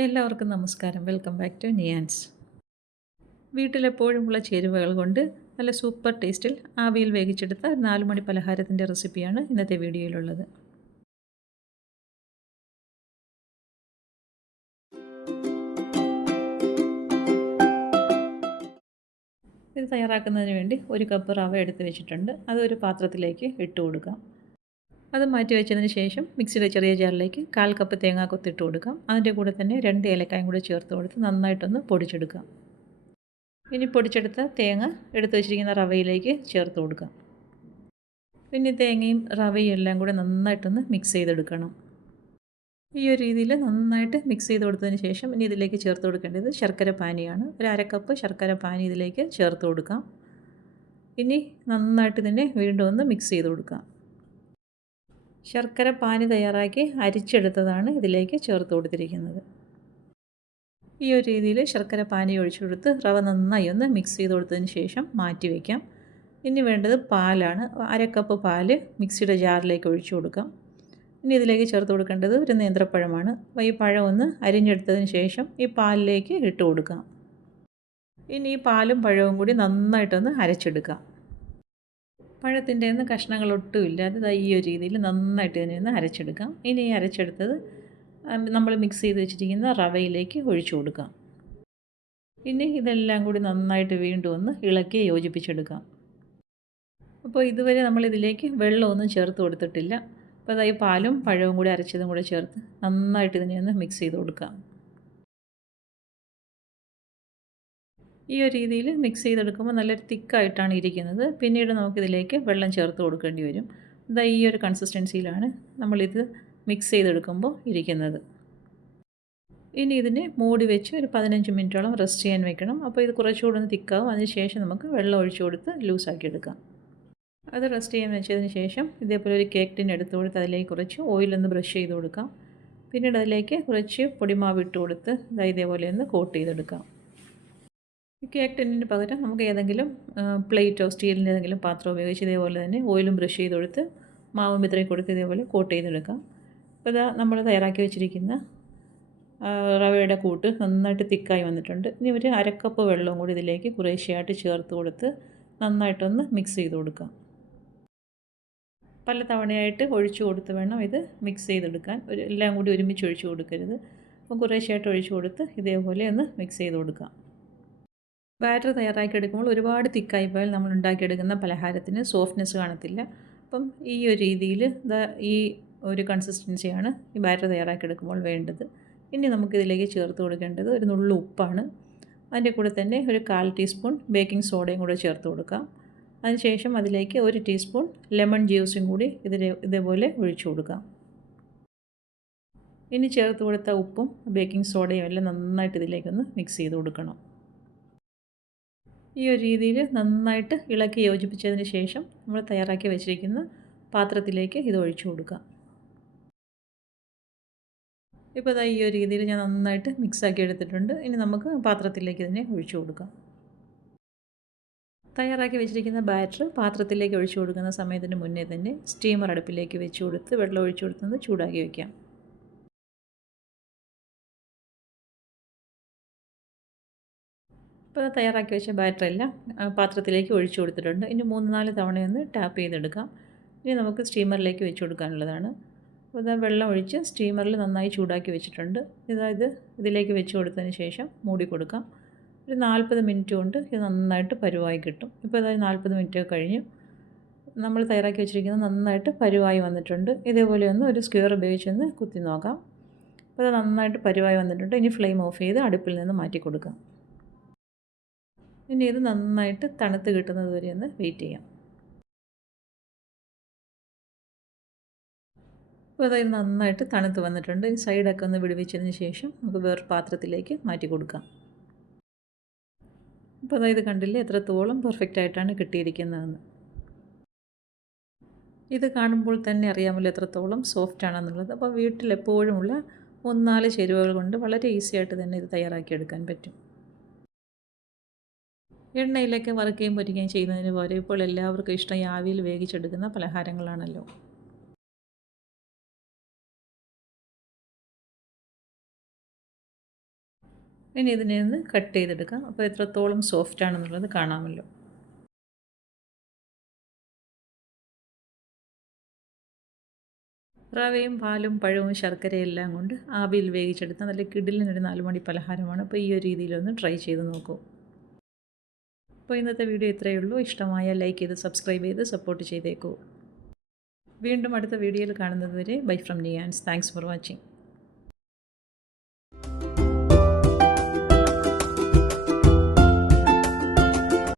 എല്ലാവർക്കും നമസ്കാരം. Welcome back to Niyas. വീട്ടിലെപ്പോഴുമുള്ള ചേരുവകൾ കൊണ്ട് നല്ല സൂപ്പർ ടേസ്റ്റിൽ ആവിയിൽ വേവിച്ചെടുത്ത 4 മണി പലഹാരത്തിൻ്റെ റെസിപ്പിയാണ് ഇന്നത്തെ വീഡിയോയിലുള്ളത്. ഇത് തയ്യാറാക്കുന്നതിന് വേണ്ടി 1 കപ്പ് റവ എടുത്ത് വെച്ചിട്ടുണ്ട്. അത് ഒരു പാത്രത്തിലേക്ക് ഇട്ട് കൊടുക്കാം. അത് മാറ്റി വെച്ചതിന് ശേഷം മിക്സിയുടെ ചെറിയ ജാറിലേക്ക് 1/4 കപ്പ് തേങ്ങാക്കൊത്ത് ഇട്ട് കൊടുക്കാം. അതിൻ്റെ കൂടെ തന്നെ 2 ഏലക്കായും കൂടി ചേർത്ത് കൊടുത്ത് നന്നായിട്ടൊന്ന് പൊടിച്ചെടുക്കാം. ഇനി പൊടിച്ചെടുത്ത തേങ്ങ എടുത്ത് വെച്ചിരിക്കുന്ന റവയിലേക്ക് ചേർത്ത് കൊടുക്കാം. പിന്നെ തേങ്ങയും റവയും എല്ലാം കൂടെ നന്നായിട്ടൊന്ന് മിക്സ് ചെയ്തെടുക്കണം. ഈ ഒരു രീതിയിൽ നന്നായിട്ട് മിക്സ് ചെയ്ത് കൊടുത്തതിന് ശേഷം ഇനി ഇതിലേക്ക് ചേർത്ത് കൊടുക്കേണ്ടത് ശർക്കര പാനിയാണ്. ഒരു 1/2 കപ്പ് ശർക്കര പാനി ഇതിലേക്ക് ചേർത്ത് കൊടുക്കാം. ഇനി നന്നായിട്ട് ഇതിനെ വീണ്ടും ഒന്ന് മിക്സ് ചെയ്ത് കൊടുക്കാം. ശർക്കര പാനി തയ്യാറാക്കി അരിച്ചെടുത്തതാണ് ഇതിലേക്ക് ചേർത്ത് കൊടുത്തിരിക്കുന്നത്. ഈ ഒരു രീതിയിൽ ശർക്കര പാനി ഒഴിച്ചു കൊടുത്ത് റവ നന്നായി ഒന്ന് മിക്സ് ചെയ്ത് കൊടുത്തതിന് ശേഷം മാറ്റി വയ്ക്കാം. ഇനി വേണ്ടത് പാലാണ്. 1/2 കപ്പ് പാല് മിക്സിയുടെ ജാറിലേക്ക് ഒഴിച്ചു കൊടുക്കാം. ഇനി ഇതിലേക്ക് ചേർത്ത് കൊടുക്കേണ്ടത് ഒരു നേന്ത്രപ്പഴമാണ്. അപ്പോൾ ഈ പഴം ഒന്ന് അരിഞ്ഞെടുത്തതിന് ശേഷം ഈ പാലിലേക്ക് ഇട്ട് കൊടുക്കാം. ഇനി ഈ പാലും പഴവും കൂടി നന്നായിട്ടൊന്ന് അരച്ചെടുക്കാം. പഴത്തിൻ്റെ നിന്ന് കഷ്ണങ്ങൾ ഒട്ടും ഇല്ലാതെ ഈ ഒരു രീതിയിൽ നന്നായിട്ട് തന്നെ ഒന്ന് അരച്ചെടുക്കാം. ഇനി ഈ അരച്ചെടുത്തത് നമ്മൾ മിക്സ് ചെയ്ത് വെച്ചിരിക്കുന്ന റവയിലേക്ക് ഒഴിച്ചു കൊടുക്കാം. ഇനി ഇതെല്ലാം കൂടി നന്നായിട്ട് വീണ്ടും ഒന്ന് ഇളക്കി യോജിപ്പിച്ചെടുക്കാം. അപ്പോൾ ഇതുവരെ നമ്മൾ ഇതിലേക്ക് വെള്ളമൊന്നും ചേർത്ത് കൊടുത്തിട്ടില്ല. അപ്പോൾ അതായത് പാലും പഴവും കൂടി അരച്ചതും കൂടി ചേർത്ത് നന്നായിട്ട് ഇതിനെ ഒന്ന് മിക്സ് ചെയ്ത് കൊടുക്കാം. ഈ ഒരു രീതിയിൽ മിക്സ് ചെയ്തെടുക്കുമ്പോൾ നല്ലൊരു തിക്കായിട്ടാണ് ഇരിക്കുന്നത്. പിന്നീട് നമുക്കിതിലേക്ക് വെള്ളം ചേർത്ത് കൊടുക്കേണ്ടി വരും. ഈ ഒരു കൺസിസ്റ്റൻസിയിലാണ് നമ്മളിത് മിക്സ് ചെയ്തെടുക്കുമ്പോൾ ഇരിക്കുന്നത്. ഇനി ഇതിനെ മൂടി വെച്ച് ഒരു 15 മിനിറ്റോളം റെസ്റ്റ് ചെയ്യാൻ വെക്കണം. അപ്പോൾ ഇത് കുറച്ചുകൂടെ ഒന്ന് തിക്കാവും. അതിനുശേഷം നമുക്ക് വെള്ളം ഒഴിച്ചു കൊടുത്ത് ലൂസാക്കി എടുക്കാം. അത് റെസ്റ്റ് ചെയ്യാൻ വെച്ചതിന് ശേഷം ഇതേപോലെ ഒരു കേക്ക് ടിൻ എടുത്ത് കൊടുത്ത് അതിലേക്ക് കുറച്ച് ഓയിലൊന്ന് ബ്രഷ് ചെയ്ത് കൊടുക്കാം. പിന്നീട് അതിലേക്ക് കുറച്ച് പൊടിമാവ് ഇട്ട് കൊടുത്ത് ഇതേപോലെ ഒന്ന് കോട്ട് ചെയ്തെടുക്കാം. ഈ കേക്ക് ടിന്നിന് പകരം നമുക്ക് ഏതെങ്കിലും പ്ലേറ്റോ സ്റ്റീലിൻ്റെ ഏതെങ്കിലും പാത്രം ഉപയോഗിച്ച് ഇതേപോലെ തന്നെ ഓയിലും ബ്രഷ് ചെയ്ത് കൊടുത്ത് മാവും വിതറി കൊടുത്ത് ഇതേപോലെ കോട്ട് ചെയ്തെടുക്കാം. അപ്പോൾ ഇതാ നമ്മൾ തയ്യാറാക്കി വെച്ചിരിക്കുന്ന റവയുടെ കൂട്ട് നന്നായിട്ട് തിക്കായി വന്നിട്ടുണ്ട്. ഇനി ഒരു 1/2 കപ്പ് വെള്ളവും കൂടി ഇതിലേക്ക് കുറേശ്ശെയായിട്ട് ചേർത്ത് കൊടുത്ത് നന്നായിട്ടൊന്ന് മിക്സ് ചെയ്ത് കൊടുക്കാം. പല തവണയായിട്ട് ഒഴിച്ചു കൊടുത്ത് വേണം ഇത് മിക്സ് ചെയ്തെടുക്കാൻ. എല്ലാം കൂടി ഒരുമിച്ച് ഒഴിച്ചു കൊടുക്കരുത്. അപ്പോൾ കുറേശ്ശെയായിട്ട് ഒഴിച്ചു കൊടുത്ത് ഇതേപോലെ ഒന്ന് മിക്സ് ചെയ്ത് കൊടുക്കാം. ബാറ്റർ തയ്യാറാക്കി എടുക്കുമ്പോൾ ഒരുപാട് തിക്കായി പോയാൽ നമ്മൾ ഉണ്ടാക്കിയെടുക്കുന്ന പലഹാരത്തിന് സോഫ്റ്റ്നെസ് കാണത്തില്ല. അപ്പം ഈ ഒരു രീതിയിൽ ഈ ഒരു കൺസിസ്റ്റൻസിയാണ് ഈ ബാറ്റർ തയ്യാറാക്കി എടുക്കുമ്പോൾ വേണ്ടത്. ഇനി നമുക്കിതിലേക്ക് ചേർത്ത് കൊടുക്കേണ്ടത് ഒരു നുള്ളു ഉപ്പാണ്. അതിൻ്റെ കൂടെ തന്നെ ഒരു 1/4 ടീസ്പൂൺ ബേക്കിംഗ് സോഡയും കൂടെ ചേർത്ത് കൊടുക്കാം. അതിനുശേഷം അതിലേക്ക് 1 ടീസ്പൂൺ ലെമൺ ജ്യൂസും കൂടി ഇതേപോലെ ഒഴിച്ചു കൊടുക്കാം. ഇനി ചേർത്ത് കൊടുത്ത ഉപ്പും ബേക്കിംഗ് സോഡയും എല്ലാം നന്നായിട്ട് ഇതിലേക്കൊന്ന് മിക്സ് ചെയ്ത് കൊടുക്കണം. ഈ ഒരു രീതിയിൽ നന്നായിട്ട് ഇളക്കി യോജിപ്പിച്ചതിന് ശേഷം നമ്മൾ തയ്യാറാക്കി വെച്ചിരിക്കുന്ന പാത്രത്തിലേക്ക് ഇത് ഒഴിച്ചു കൊടുക്കാം. ഇപ്പോൾ ഈ ഒരു രീതിയിൽ ഞാൻ നന്നായിട്ട് മിക്സാക്കി എടുത്തിട്ടുണ്ട്. ഇനി നമുക്ക് പാത്രത്തിലേക്ക് ഇതിനെ ഒഴിച്ചു കൊടുക്കാം. തയ്യാറാക്കി വെച്ചിരിക്കുന്ന ബാറ്റർ പാത്രത്തിലേക്ക് ഒഴിച്ചു കൊടുക്കുന്ന സമയത്തിന് മുന്നേ തന്നെ സ്റ്റീമർ അടുപ്പിലേക്ക് വെച്ച് കൊടുത്ത് വെള്ളം ഒഴിച്ചു കൊടുക്കുന്നത് ചൂടാക്കി വയ്ക്കാം. ഇപ്പോൾ തയ്യാറാക്കി വെച്ച ബാറ്ററെല്ലാം പാത്രത്തിലേക്ക് ഒഴിച്ചു കൊടുത്തിട്ടുണ്ട്. ഇനി 3-4 തവണയൊന്ന് ടാപ്പ് ചെയ്തെടുക്കാം. ഇനി നമുക്ക് സ്റ്റീമറിലേക്ക് വെച്ച് കൊടുക്കാനുള്ളതാണ്. അപ്പോൾ വെള്ളം ഒഴിച്ച് സ്റ്റീമറിൽ നന്നായി ചൂടാക്കി വെച്ചിട്ടുണ്ട്. ഇതിലേക്ക് വെച്ച് കൊടുത്തതിന് ശേഷം മൂടി കൊടുക്കാം. ഒരു 40 മിനിറ്റ് കൊണ്ട് ഇത് നന്നായിട്ട് പരുവായി കിട്ടും. ഇപ്പോൾ 40 മിനിറ്റ് കഴിഞ്ഞു. നമ്മൾ തയ്യാറാക്കി വെച്ചിരിക്കുന്നത് നന്നായിട്ട് പരുവായി വന്നിട്ടുണ്ട്. ഇതേപോലെ ഒന്ന് ഒരു സ്ക്വയർ ഉപയോഗിച്ചൊന്ന് കുത്തി നോക്കാം. അപ്പോൾ അത് നന്നായിട്ട് പരുവായി വന്നിട്ടുണ്ട്. ഇനി ഫ്ലെയിം ഓഫ് ചെയ്ത് അടുപ്പിൽ നിന്ന് മാറ്റി കൊടുക്കാം. ഇനി ഇത് നന്നായിട്ട് തണുത്ത് കിട്ടുന്നത് വരെ ഒന്ന് വെയിറ്റ് ചെയ്യാം. അപ്പോൾ അതായത് നന്നായിട്ട് തണുത്ത് വന്നിട്ടുണ്ട്. ഈ സൈഡൊക്കെ ഒന്ന് വിടുവിച്ചതിന് ശേഷം നമുക്ക് വേറൊരു പാത്രത്തിലേക്ക് മാറ്റി കൊടുക്കാം. അപ്പോൾ അതായത് കണ്ടില്ലേ എത്രത്തോളം പെർഫെക്റ്റ് ആയിട്ടാണ് കിട്ടിയിരിക്കുന്നതെന്ന്. ഇത് കാണുമ്പോൾ തന്നെ അറിയാമല്ലോ എത്രത്തോളം സോഫ്റ്റ് ആണെന്നുള്ളത്. അപ്പോൾ വീട്ടിൽ എപ്പോഴുമുള്ള 3-4 ചേരുവകൾ കൊണ്ട് വളരെ ഈസി ആയിട്ട് തന്നെ ഇത് തയ്യാറാക്കിയെടുക്കാൻ പറ്റും. എണ്ണയിലൊക്കെ വറുക്കുകയും പൊരിക്കുകയും ചെയ്യുന്നതിന് പകരം ഇപ്പോൾ എല്ലാവർക്കും ഇഷ്ടം ഈ ആവിയിൽ വേവിച്ചെടുക്കുന്ന പലഹാരങ്ങളാണല്ലോ. ഇനി ഇതിനെ ഒന്ന് കട്ട് ചെയ്തെടുക്കാം. അപ്പോൾ എത്രത്തോളം സോഫ്റ്റ് ആണെന്നുള്ളത് കാണാമല്ലോ. റവയും പാലും പഴവും ശർക്കരയും എല്ലാം കൊണ്ട് ആവിയിൽ വേവിച്ചെടുത്ത നല്ല കിടിലനൊരു 4 മണി പലഹാരമാണ്. അപ്പോൾ ഈ ഒരു രീതിയിലൊന്ന് ട്രൈ ചെയ്ത് നോക്കൂ. അപ്പോൾ ഇന്നത്തെ വീഡിയോ ഇത്രയേ ഉള്ളൂ. ഇഷ്ടമായാൽ ലൈക്ക് ചെയ്ത് സബ്സ്ക്രൈബ് ചെയ്ത് സപ്പോർട്ട് ചെയ്തേക്കൂ. വീണ്ടും അടുത്ത വീഡിയോയിൽ കാണുന്നത് വരെ bye from Niyas. Thanks for watching.